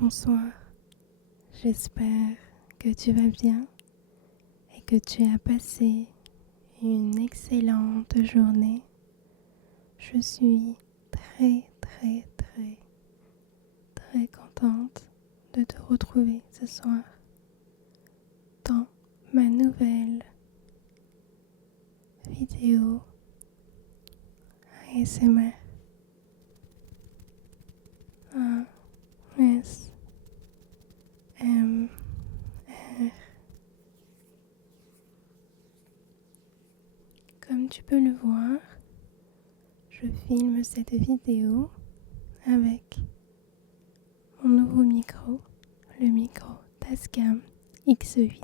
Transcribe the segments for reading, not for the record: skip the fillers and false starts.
Bonsoir, j'espère que tu vas bien et que tu as passé une excellente journée. Je suis très contente de te retrouver ce soir dans ma nouvelle vidéo ASMR. ASMR. Comme tu peux le voir, je filme cette vidéo avec mon nouveau micro, le micro Tascam X8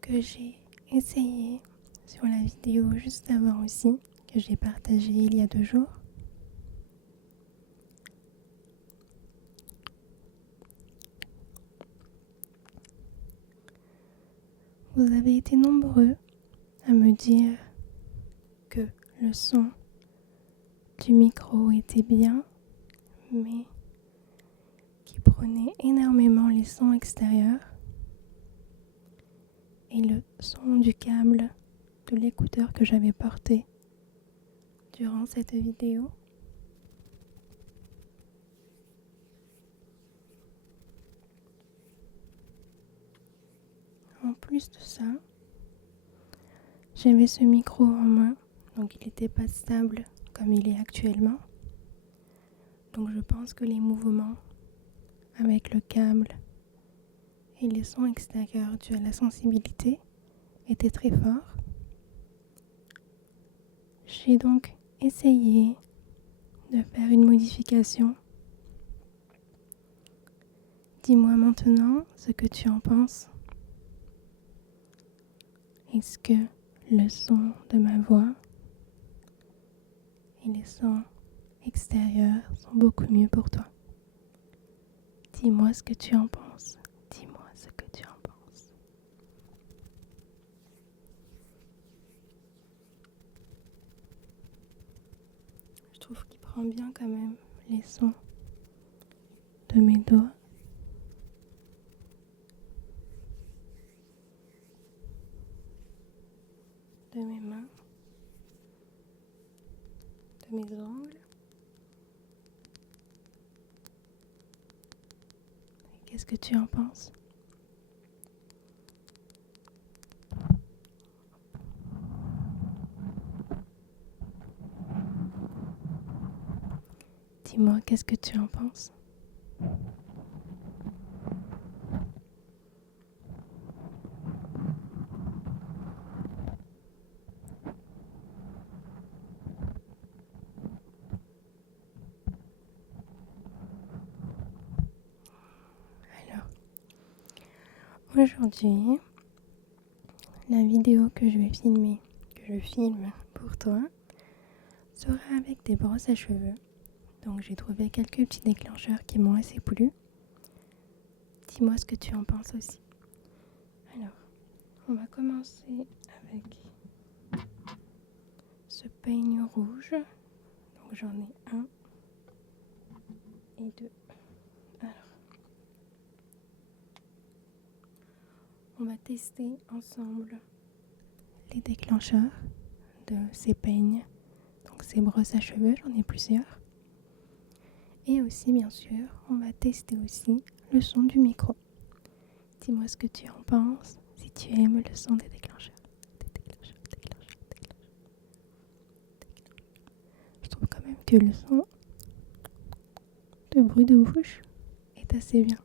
que j'ai essayé sur la vidéo juste avant aussi, que j'ai partagée il y a 2 jours. Vous avez été nombreux à me dire que le son du micro était bien, mais qui prenait énormément les sons extérieurs et le son du câble de l'écouteur que j'avais porté durant cette vidéo. En plus de ça, j'avais ce micro en main, donc il n'était pas stable comme il est actuellement. Donc je pense que les mouvements avec le câble et les sons extérieurs dus à la sensibilité étaient très forts. J'ai donc essayé de faire une modification. Dis-moi maintenant ce que tu en penses. Est-ce que le son de ma voix et les sons extérieurs sont beaucoup mieux pour toi? Dis-moi ce que tu en penses. Dis-moi ce que tu en penses. Je trouve qu'il prend bien quand même les sons de mes doigts. De mes mains. De mes ongles. Qu'est-ce que tu en penses? Dis-moi, qu'est-ce que tu en penses? Alors, aujourd'hui, la vidéo que je vais filmer, que je filme pour toi, sera avec des brosses à cheveux. Donc j'ai trouvé quelques petits déclencheurs qui m'ont assez plu. Dis-moi ce que tu en penses aussi. Alors, on va commencer avec ce peigne rouge. Donc j'en ai 1 et 2. Alors, on va tester ensemble les déclencheurs de ces peignes. Donc ces brosses à cheveux, j'en ai plusieurs. Et aussi, bien sûr, on va tester aussi le son du micro. Dis-moi ce que tu en penses, si tu aimes le son des déclencheurs. Je trouve quand même que le son de bruit de bouche est assez bien.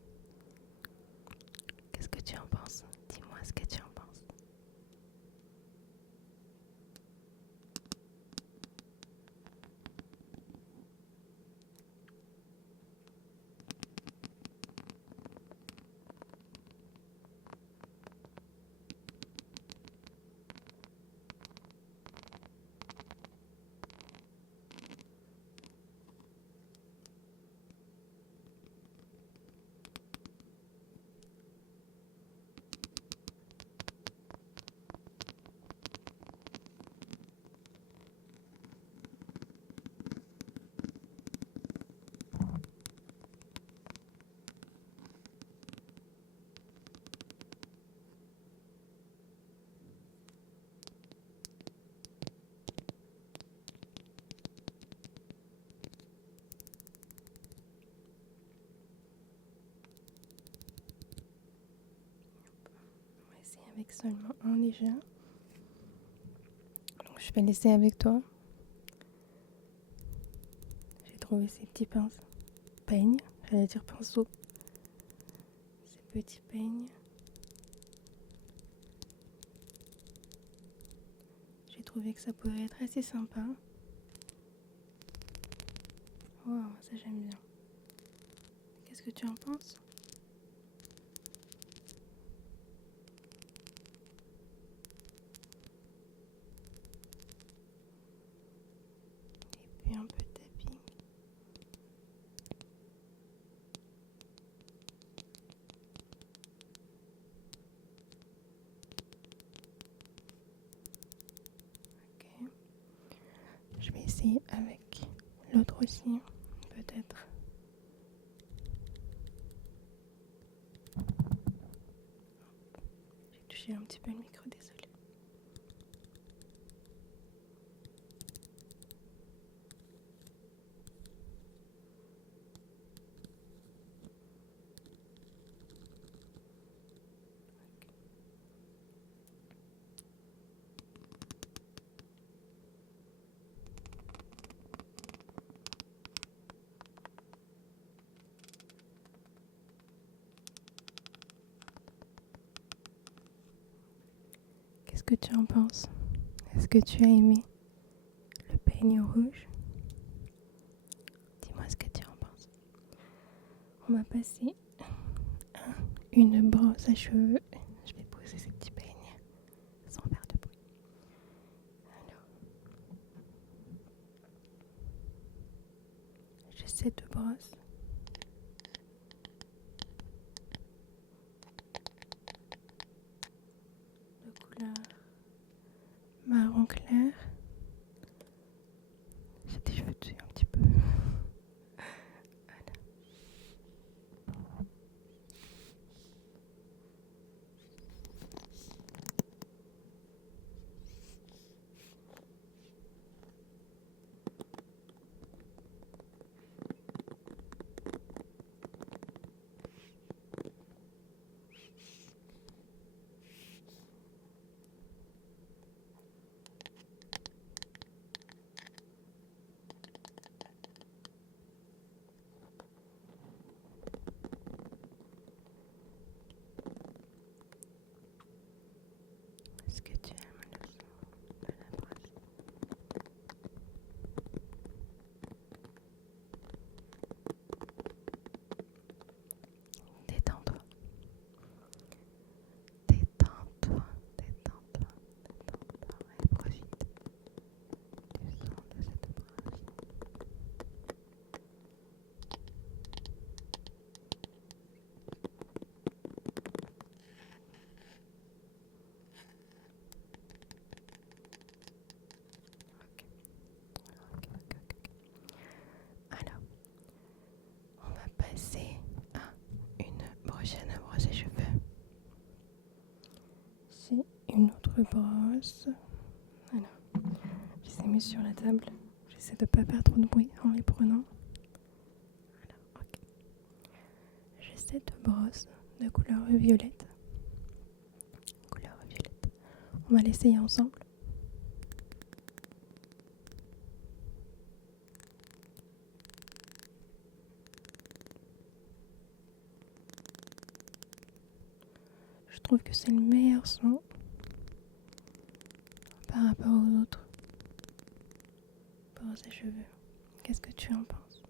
Qu'est-ce que tu en penses? Dis-moi ce que tu en penses. avec seulement un déjà. Donc je vais laisser avec toi. J'ai trouvé ces petits peignes, j'allais dire pinceaux. Ces petits peignes. J'ai trouvé que ça pourrait être assez sympa. Wow, ça j'aime bien. Qu'est-ce que tu en penses? Et puis un peu de tapping. Ok. Je vais essayer avec l'autre aussi, peut-être. J'ai touché un petit peu le micro, désolée. Qu'est-ce que tu en penses? Est-ce que tu as aimé le peigne rouge? Dis-moi ce que tu en penses. On va passer à une brosse à cheveux. Je vais poser ces petits peignes sans faire de bruit. Alors, j'ai ces deux brosses. De couleur marron clair. J'ai des cheveux dessus un petit peu. Voilà. Est-ce que tu aimes le son de la brosse? Détends-toi. Détends-toi. Détends-toi. Détends-toi. Et profite du son de cette brosse. Alors, on va passer à une prochaine brosse à cheveux. C'est une autre brosse. Voilà. Je les ai mises sur la table. J'essaie de ne pas faire trop de bruit en les prenant. Voilà, ok. J'ai cette brosse de couleur violette. Couleur violette. On va l'essayer ensemble. Je trouve que c'est le meilleur son par rapport aux autres brosses à cheveux. Qu'est-ce que tu en penses?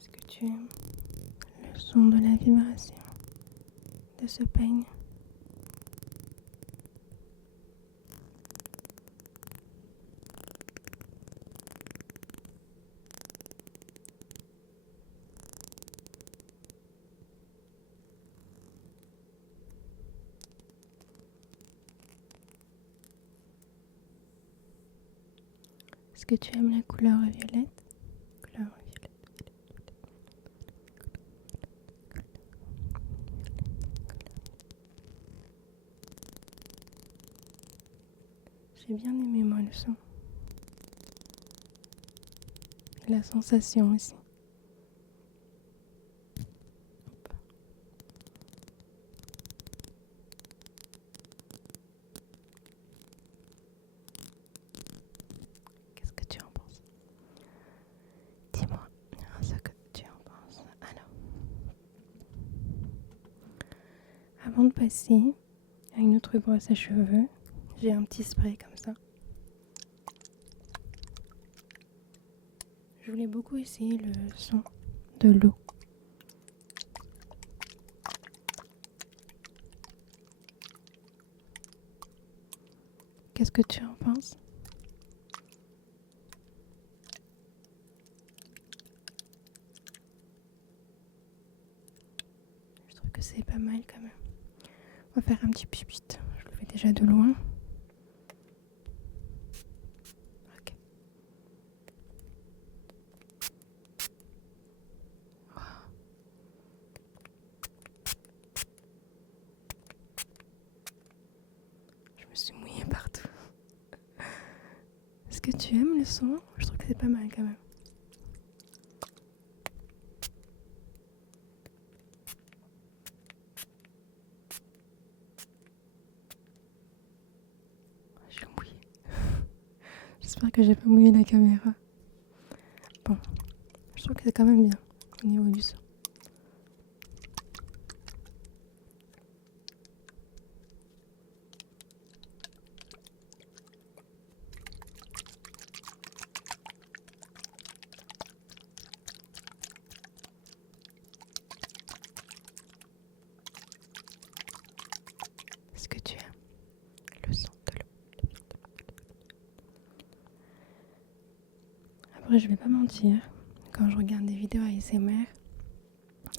Est-ce que tu aimes le son de la vibration de ce peigne? Est-ce que tu aimes la couleur violette? Couleur violette. J'ai bien aimé moi le son. La sensation aussi. Qu'est-ce que tu en penses? Dis-moi ce que tu en penses. Alors, avant de passer à une autre brosse à cheveux, j'ai un petit spray comme ça. Je voulais beaucoup essayer le son de l'eau. Qu'est-ce que tu en penses? Je trouve que c'est pas mal quand même. On va faire un petit pipit. Je le fais déjà de loin. Ok. Wow. Je me suis mouillée partout. Est-ce que tu aimes le son? Je trouve que c'est pas mal quand même. Je suis mouillée. J'espère que j'ai pas mouillé la caméra. Bon, je trouve que c'est quand même bien au niveau du son. Est-ce que tu aimes le son de l'eau? Après, je vais pas mentir, quand je regarde des vidéos ASMR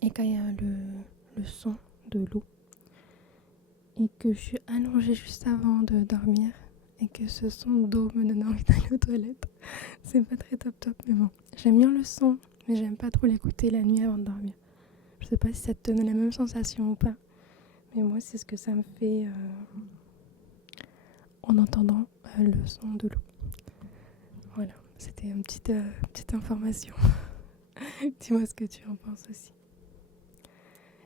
et quand il y a le son de l'eau et que je suis allongée juste avant de dormir et que ce son d'eau me donne envie d'aller aux toilettes, c'est pas très top, mais bon. J'aime bien le son, mais j'aime pas trop l'écouter la nuit avant de dormir. Je sais pas si ça te donne la même sensation ou pas, mais moi c'est ce que ça me fait en entendant le son de l'eau. Voilà, c'était une petite information. Dis-moi ce que tu en penses aussi.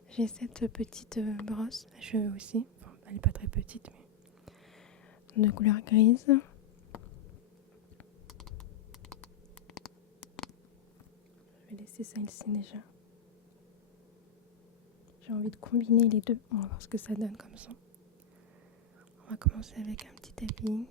J'ai cette petite brosse à cheveux aussi. Enfin, elle n'est pas très petite, mais de couleur grise. Je vais laisser celle-ci déjà. J'ai envie de combiner les deux. On va voir ce que ça donne comme ça. On va commencer avec un petit tapping.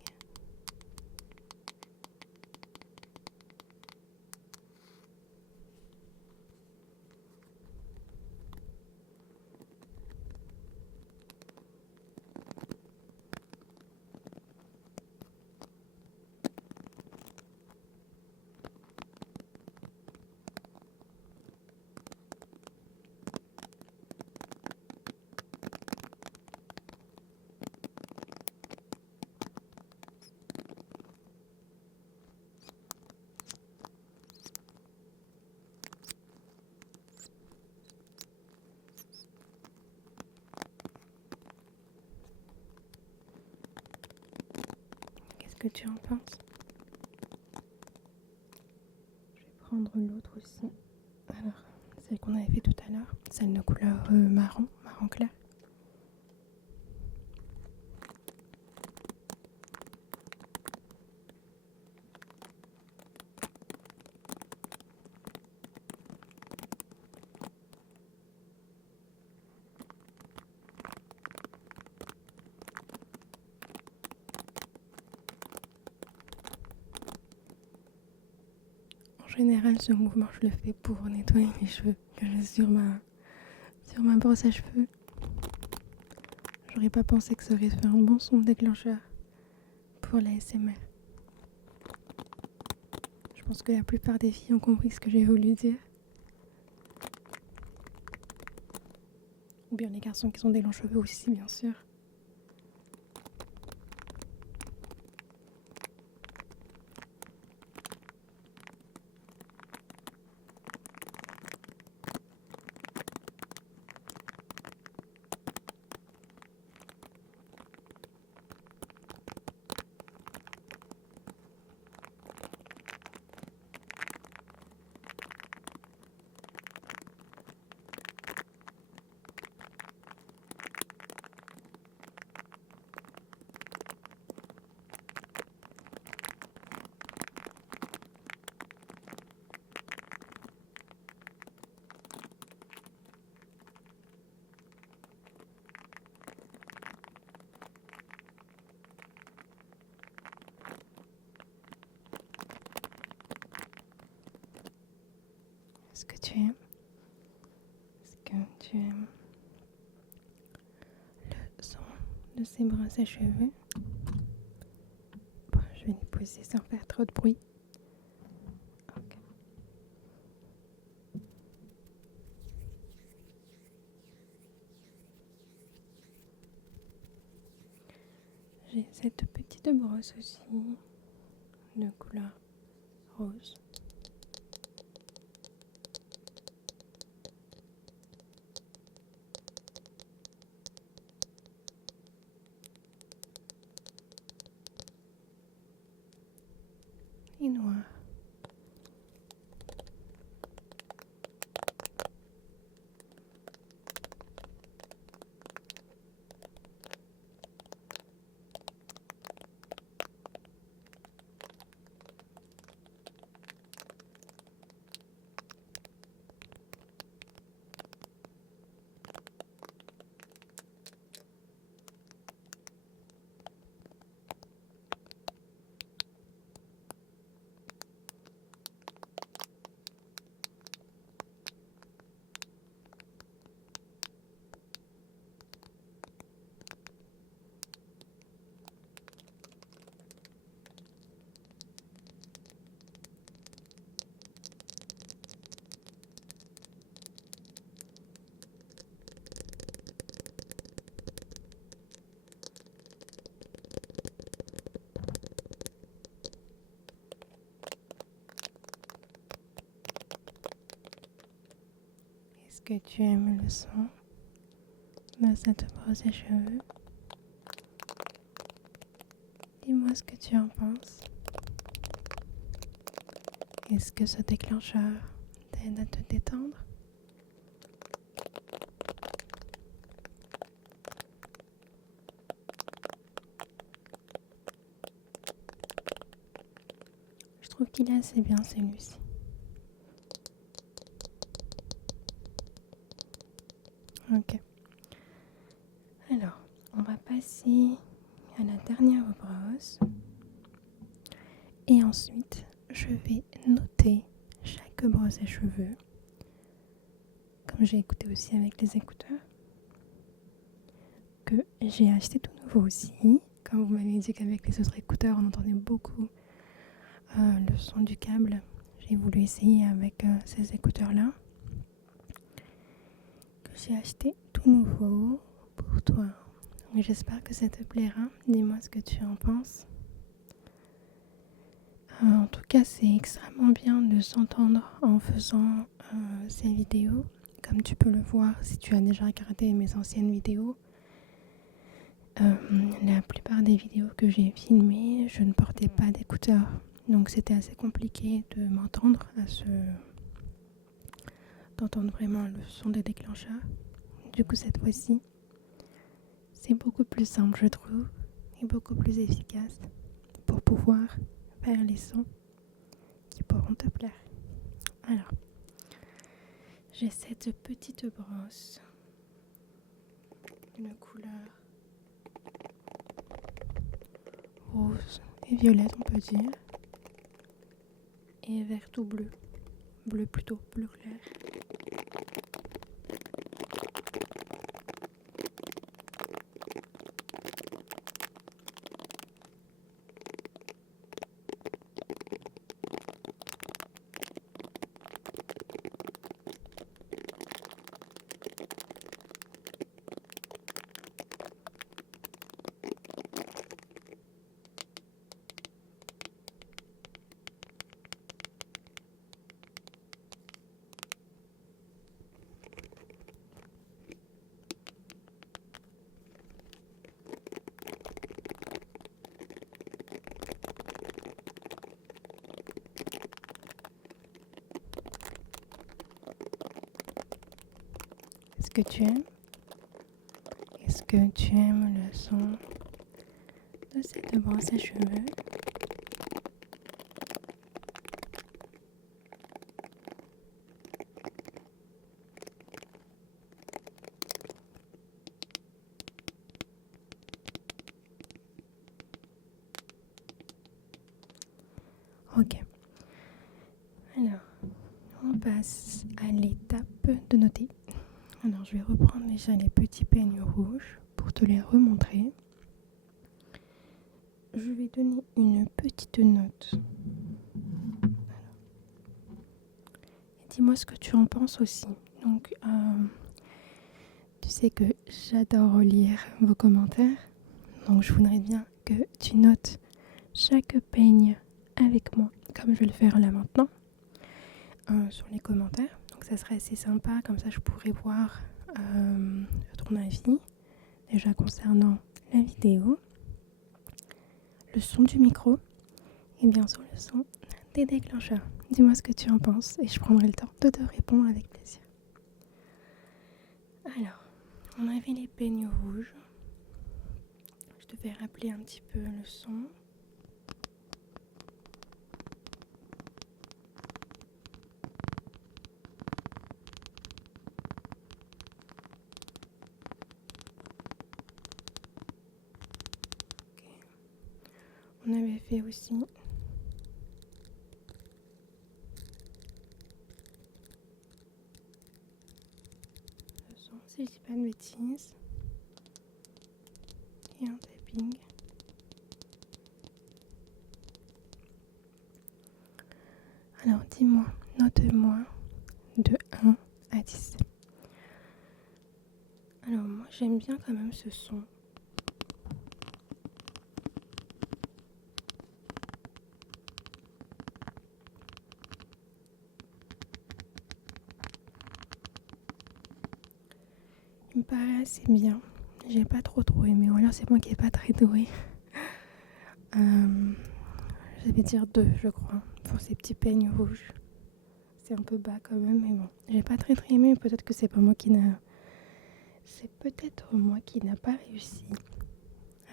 Qu'est-ce que tu en penses? Je vais prendre l'autre aussi. Alors, celle qu'on avait fait tout à l'heure, celle de couleur marron clair. En général, ce mouvement, je le fais pour nettoyer les cheveux que j'ai sur ma brosse à cheveux. J'aurais pas pensé que ça aurait fait un bon son déclencheur pour la SMR. Je pense que la plupart des filles ont compris ce que j'ai voulu dire. Ou bien les garçons qui ont des longs cheveux aussi, bien sûr. ce que tu aimes. Est-ce que tu aimes le son de ces brosses à cheveux? Bon, je vais les poser sans faire trop de bruit. Ok. J'ai cette petite brosse aussi de couleur rose. Et noir. Est-ce que tu aimes le son de cette brosse à cheveux? Dis-moi ce que tu en penses. Est-ce que ce déclencheur t'aide à te détendre? Je trouve qu'il est assez bien celui-ci. Ok. Alors, on va passer à la dernière brosse. Et ensuite, je vais noter chaque brosse à cheveux. Comme j'ai écouté aussi avec les écouteurs. Que j'ai acheté tout nouveau aussi. Comme vous m'avez dit qu'avec les autres écouteurs, on entendait beaucoup le son du câble. J'ai voulu essayer avec ces écouteurs-là. Que j'ai acheté tout nouveau pour toi. Donc, j'espère que ça te plaira. Dis-moi ce que tu en penses. En tout cas, c'est extrêmement bien de s'entendre en faisant ces vidéos. Comme tu peux le voir si tu as déjà regardé mes anciennes vidéos. La plupart des vidéos que j'ai filmées, je ne portais pas d'écouteurs. Donc c'était assez compliqué de m'entendre, d'entendre vraiment le son des déclencheurs. Du coup, cette fois-ci, c'est beaucoup plus simple, je trouve, et beaucoup plus efficace pour pouvoir faire les sons qui pourront te plaire. Alors, j'ai cette petite brosse d'une couleur rose et violette, on peut dire, et vert ou bleu. Bleu plutôt, bleu clair. Est-ce que tu aimes? Est-ce que tu aimes le son de cette brosse à cheveux? Ok. Alors, On passe à l'étape de noter. Alors je vais reprendre déjà les petits peignes rouges pour te les remontrer. Je vais donner une petite note. Et dis-moi ce que tu en penses aussi. Donc, tu sais que j'adore lire vos commentaires. Donc, je voudrais bien que tu notes chaque peigne avec moi, comme je vais le faire là maintenant, sur les commentaires. Donc, ça serait assez sympa. Comme ça, je pourrais voir ton avis. Déjà concernant la vidéo, le son du micro et bien sûr le son des déclencheurs. Dis-moi ce que tu en penses et je prendrai le temps de te répondre avec plaisir. Alors, on avait les peignes rouges. Je te fais rappeler un petit peu le son. Okay. On avait fait aussi le son, si je dis pas de bêtises, et un tapping. Alors dis-moi, note-moi de 1 à 10. Alors moi j'aime bien quand même ce son. Il me paraît assez bien. J'ai pas trop aimé, ou alors c'est moi qui n'ai pas très doué. Je vais dire 2 je crois, pour ces petits peignes rouges. C'est un peu bas quand même, mais bon. J'ai pas très aimé, peut-être que c'est moi qui n'a pas réussi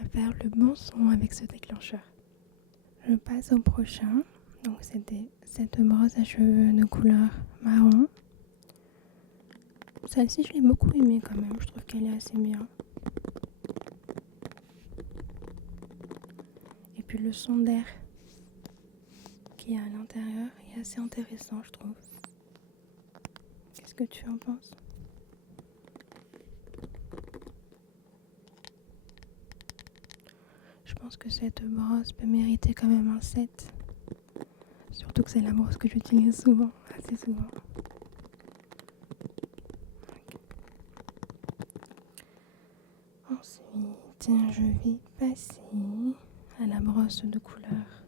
à faire le bon son avec ce déclencheur. Je passe au prochain. Donc c'était cette brosse à cheveux de couleur marron. Celle-ci je l'ai beaucoup aimée quand même, je trouve qu'elle est assez bien. Et puis le son d'air qu'il y a à l'intérieur est assez intéressant je trouve. Qu'est-ce que tu en penses ? Je pense que cette brosse peut mériter quand même un 7. Surtout que c'est la brosse que j'utilise souvent, assez souvent. Ensuite, je vais passer à la brosse de couleur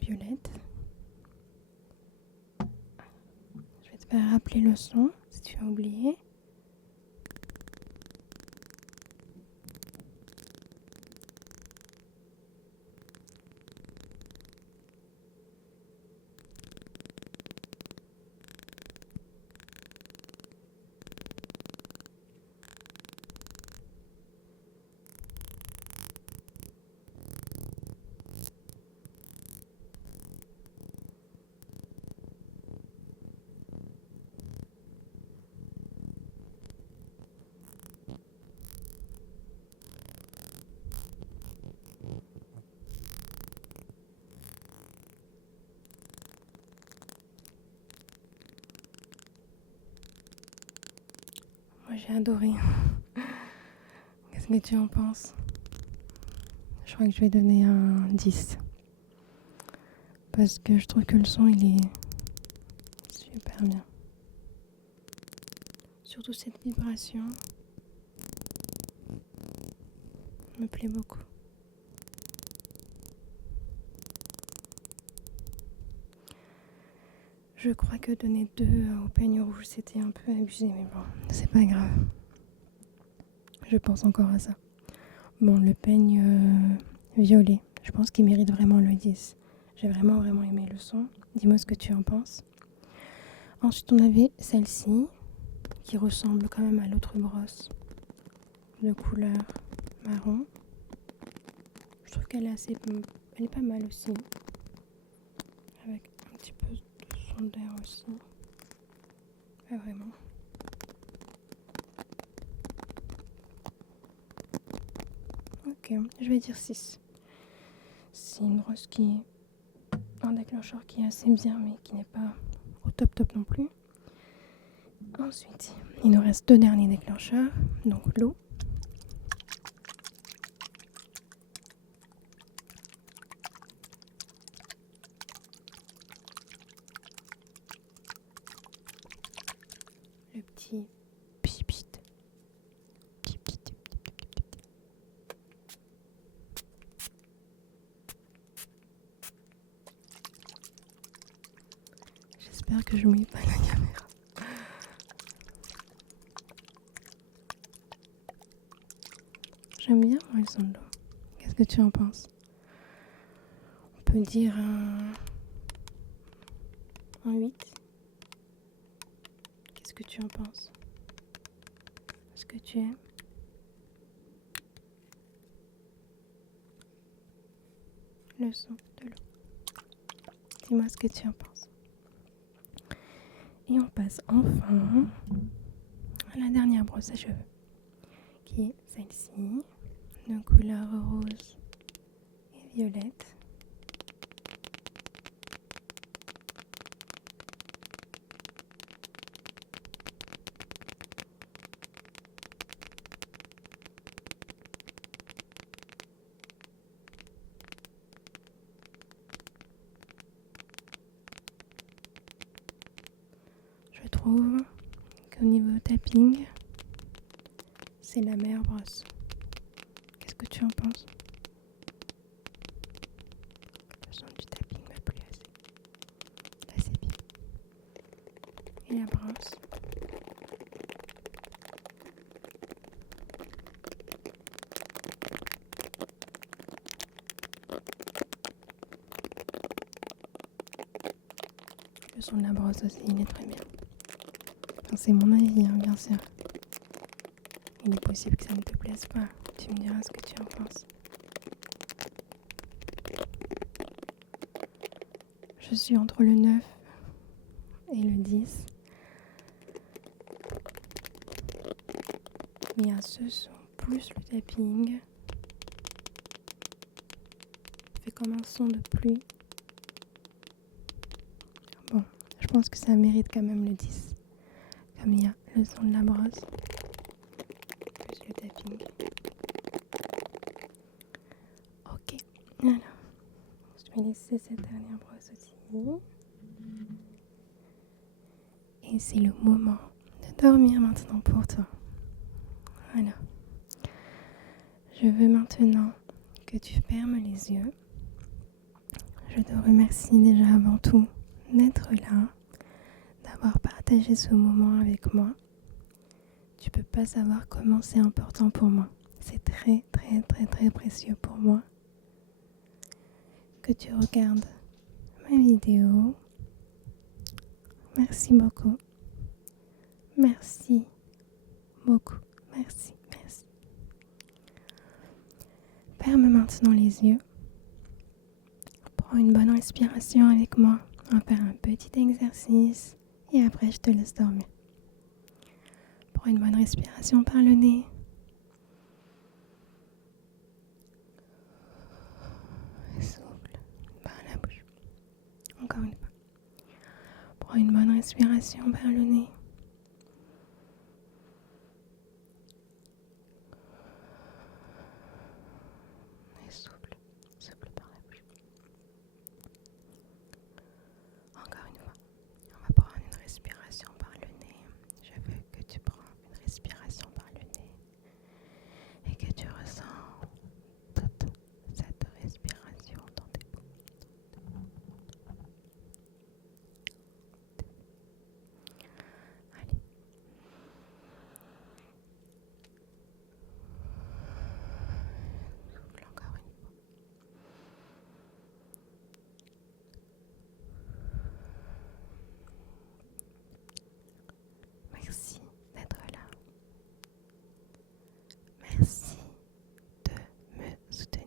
violette. Je vais te faire rappeler le son si tu as oublié. Moi j'ai adoré. Qu'est-ce que tu en penses ? Je crois que je vais donner un 10. Parce que je trouve que le son il est super bien. Surtout cette vibration me plaît beaucoup. Je crois que donner 2 au peigne rouge c'était un peu abusé, mais bon, c'est pas grave. Je pense encore à ça. Bon, le peigne violet, je pense qu'il mérite vraiment le 10. J'ai vraiment aimé le son. Dis-moi ce que tu en penses. Ensuite, on avait celle-ci, qui ressemble quand même à l'autre brosse de couleur marron. Je trouve qu'elle est elle est pas mal aussi. Avec un petit peu de son d'air aussi. Pas vraiment. Ok, je vais dire 6. C'est une brosse un déclencheur qui est assez bien, mais qui n'est pas au top non plus. Ensuite, il nous reste 2 derniers déclencheurs. Donc l'eau. Le petit pipit. J'espère que je mouille pas la caméra. J'aime bien moi le son de l'eau. Qu'est-ce que tu en penses? On peut dire un 8. Qu'est-ce que tu en penses? Est-ce que tu aimes? Le son de l'eau. Dis-moi ce que tu en penses. Et on passe enfin à la dernière brosse à cheveux, qui est celle-ci, de couleur rose et violette. Je trouve qu'au niveau tapping, c'est la meilleure brosse. Qu'est-ce que tu en penses? Le son du tapping me plaît assez. Assez bien. Et la brosse. Le son de la brosse aussi, il est très bien. Enfin, c'est mon avis, hein, bien sûr. Il est possible que ça ne te plaise pas. Tu me diras ce que tu en penses. Je suis entre le 9 et le 10. Il y a ce son plus le tapping. Ça fait comme un son de pluie. Bon, je pense que ça mérite quand même le 10. Comme il y a le son de la brosse plus le tapping. Ok, alors je vais laisser cette dernière brosse aussi. Et c'est le moment de dormir maintenant pour toi. Voilà. Je veux maintenant que tu fermes les yeux. Je te remercie déjà avant tout d'être là, d'avoir partagé ce moment avec moi. Tu peux pas savoir comment c'est important pour moi. C'est très très très très précieux pour moi que tu regardes ma vidéo. Merci beaucoup. Merci beaucoup. Merci, merci. Ferme maintenant les yeux. Prends une bonne respiration avec moi. On va faire un petit exercice et après je te laisse dormir. Prends une bonne respiration par le nez. Souffle par la bouche. Encore une fois. Prends une bonne respiration par le nez. Et souffle. Souffle par la bouche. Encore une fois. On va prendre une respiration par le nez. Je veux que tu prends une respiration par le nez et que tu ressens toute cette respiration dans tes poumons. Allez. Souffle encore une fois. Merci d'être là. Merci de me soutenir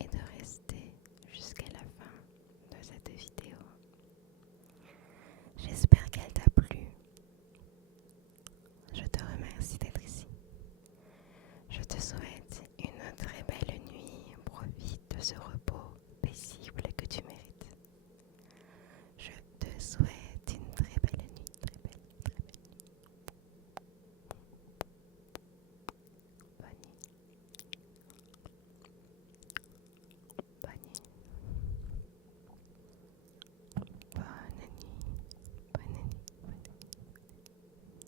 et de rester jusqu'à la fin de cette vidéo. J'espère qu'elle t'a plu. Je te remercie d'être ici. Je te souhaite une très belle nuit. Profite de ce repos.